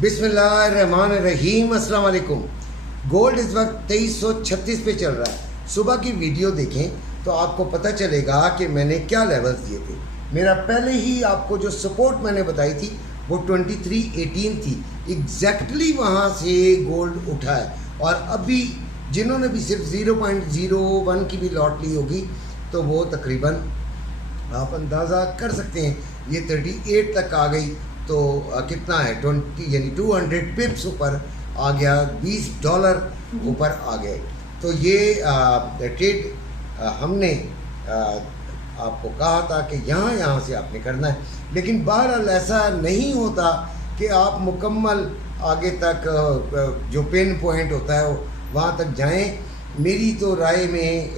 बिस्मिल्लाहिर्रहमानिर्रहीम। अस्सलाम वालेकुम। गोल्ड इस वक्त 2336 पे चल रहा है। सुबह की वीडियो देखें तो आपको पता चलेगा कि मैंने क्या लेवल्स दिए थे। मेरा पहले ही आपको जो सपोर्ट मैंने बताई थी वो 2318 थी। एग्जैक्टली वहाँ से गोल्ड उठा है और अभी जिन्होंने भी सिर्फ 0.01 की भी लॉट ली होगी तो वो तकरीबन आप अंदाज़ा कर सकते हैं ये 38 तक आ गई तो कितना है 20 यानी 200 पिप्स ऊपर आ गया, $20 ऊपर आ गए। तो ये ट्रेड हमने आपको कहा था कि यहाँ से आपने करना है, लेकिन बहरहाल ऐसा नहीं होता कि आप मुकम्मल आगे तक जो पिन पॉइंट होता है वहाँ तक जाएं। मेरी तो राय में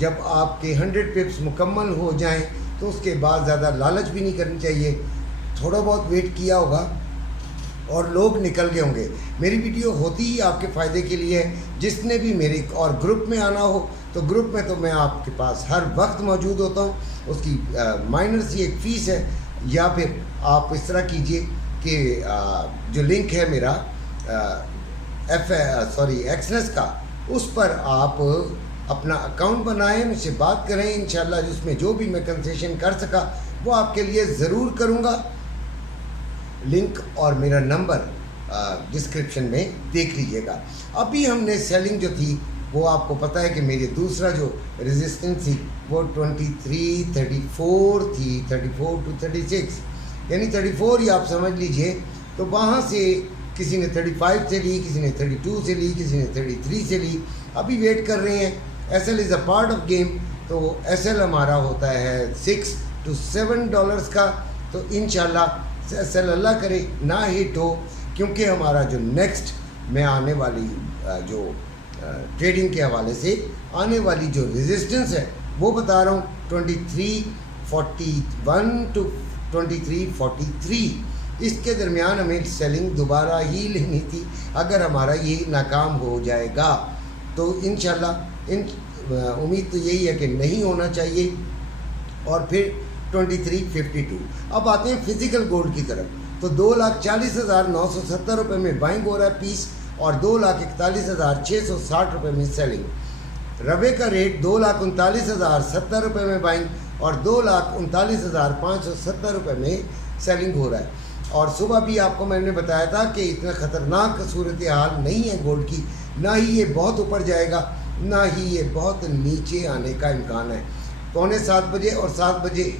जब आपके 100 पिप्स मुकम्मल हो जाएं तो उसके बाद ज़्यादा लालच भी नहीं करनी चाहिए। थोड़ा बहुत वेट किया होगा और लोग निकल गए होंगे। मेरी वीडियो होती ही आपके फ़ायदे के लिए है। जिसने भी मेरे और ग्रुप में आना हो तो ग्रुप में तो मैं आपके पास हर वक्त मौजूद होता हूँ। उसकी माइनर सी एक फ़ीस है, या फिर आप इस तरह कीजिए कि जो लिंक है मेरा एक्सनेस का, उस पर आप अपना अकाउंट बनाएं, मुझसे बात करें। इंशाल्लाह जिसमें जो भी मैं कंसेशन कर सका वो आपके लिए ज़रूर करूँगा। लिंक और मेरा नंबर डिस्क्रिप्शन में देख लीजिएगा। अभी हमने सेलिंग जो थी वो आपको पता है कि मेरी दूसरा जो रेजिस्टेंस थी वो 2334 थी, 34 to 36 यानी 34 ही आप समझ लीजिए। तो वहाँ से किसी ने 35 से ली, किसी ने 32 से ली, किसी ने 33 से ली। अभी वेट कर रहे हैं। SL is a part of game. तो SL हमारा होता है $6 to $7 का। तो इंशाल्लाह SL अल्लाह करे ना हिट हो, क्योंकि हमारा जो नेक्स्ट में आने वाली जो ट्रेडिंग के हवाले से आने वाली जो रेजिस्टेंस है वो बता रहा हूँ 2341 to 2343। इसके दरमियान हमें सेलिंग दोबारा ही लेनी थी। अगर हमारा ये नाकाम हो जाएगा तो इंशाल्लाह उम्मीद तो यही है कि नहीं होना चाहिए। और फिर 2352। अब आते हैं फिज़िकल गोल्ड की तरफ। तो 2,40,970 रुपये में बाइंग हो रहा है पीस और 2,41,660 रुपये में सेलिंग। रवे का रेट 2,39,070 रुपये में बाइंग और 2,39,570 रुपये में सेलिंग हो रहा है। और सुबह भी आपको मैंने बताया था कि इतना ख़तरनाक सूरत हाल नहीं है गोल्ड की, ना ही ये बहुत ऊपर जाएगा ना ही ये बहुत नीचे आने का इम्कान है। 6:45 बजे और 7 बजे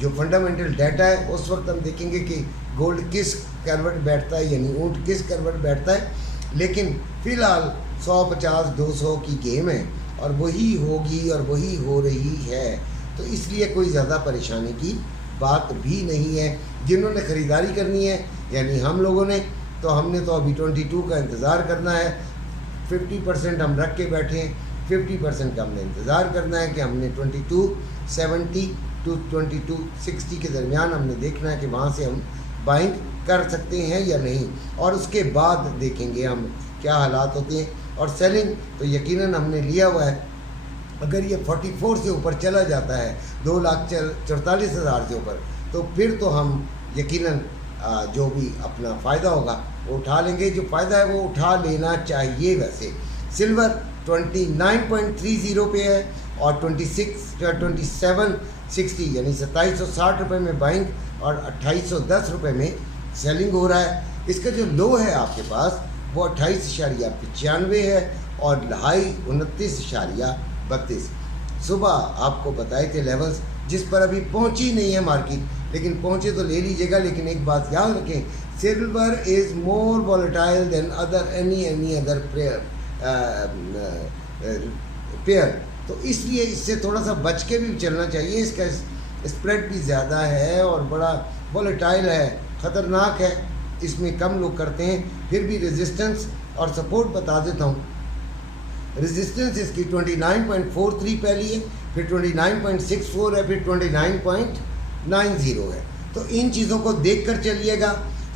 जो फंडामेंटल डाटा है उस वक्त हम देखेंगे कि गोल्ड किस करवट बैठता है, यानी ऊँट किस करवट बैठता है। लेकिन फ़िलहाल 150-200 की गेम है और वही होगी और वही हो रही है। तो इसलिए कोई ज़्यादा परेशानी की बात भी नहीं है। जिन्होंने ख़रीदारी करनी है यानी हम लोगों ने, तो हमने तो अभी 22 का इंतज़ार करना है। 50% हम रख के बैठे हैं, 50% का हमने इंतज़ार करना है कि हमने 2270 to 2260 के दरमियान हमने देखना है कि वहाँ से हम बाइंग कर सकते हैं या नहीं, और उसके बाद देखेंगे हम क्या हालात होते हैं। और सेलिंग तो यकीनन हमने लिया हुआ है। अगर ये 44 से ऊपर चला जाता है 2,44,000 से ऊपर, तो फिर तो हम यकीनन जो भी अपना फ़ायदा होगा वो उठा लेंगे। जो फ़ायदा है वो उठा लेना चाहिए। वैसे सिल्वर 29.30 पे है और 2760 यानी 2760 रुपये में बाइंग और 2810 रुपये में सेलिंग हो रहा है। इसका जो लो है आपके पास वो 28.95 है और हाई 29.32। सुबह आपको बताए थे लेवल्स जिस पर अभी पहुंची नहीं है मार्केट, लेकिन पहुंचे तो ले लीजिएगा। लेकिन एक बात याद रखें, silver is more volatile than any other pair. तो इसलिए इससे थोड़ा सा बच के भी चलना चाहिए। इसका स्प्रेड भी ज़्यादा है और बड़ा वॉलेटाइल है, ख़तरनाक है। इसमें कम लोग करते हैं। फिर भी रेजिस्टेंस और सपोर्ट बता देता हूँ। रेजिस्टेंस इसकी 29.43 पहली है, फिर 29.64 है, फिर 29.90 है। तो इन चीज़ों को देख कर चलिएगा।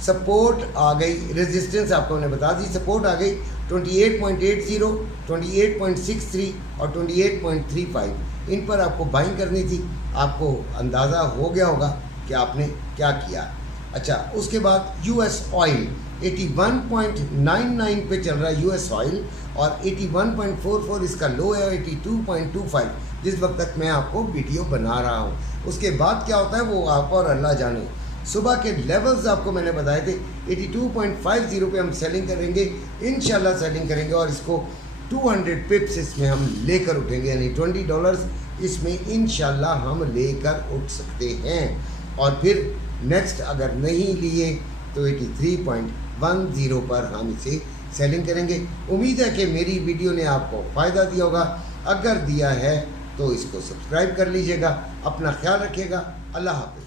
सपोर्ट आ गई, रेजिस्टेंस आपको मैंने बता दी, सपोर्ट आ गई 28.80, 28.63 और 28.35। इन पर आपको बाइंग करनी थी। आपको अंदाज़ा हो गया होगा कि आपने क्या किया। अच्छा, उसके बाद US ऑयल 81.99 पे चल रहा है US ऑयल, और 81.44 इसका लो है, 82.25 जिस वक्त तक मैं आपको वीडियो बना रहा हूँ। उसके बाद क्या होता है वो आप और अल्लाह जाने। सुबह के लेवल्स आपको मैंने बताए थे, 82.50 पे हम सेलिंग करेंगे, इंशाल्लाह सेलिंग करेंगे, और इसको 200 पिप्स इसमें हम लेकर उठेंगे, यानी $20 इसमें इंशाल्लाह हम लेकर उठ सकते हैं। और फिर नेक्स्ट अगर नहीं लिए तो 83.10 पर हम इसे सेलिंग करेंगे। उम्मीद है कि मेरी वीडियो ने आपको फ़ायदा दिया होगा। अगर दिया है तो इसको सब्सक्राइब कर लीजिएगा। अपना ख्याल रखिएगा। अल्लाह हाफ़िज़।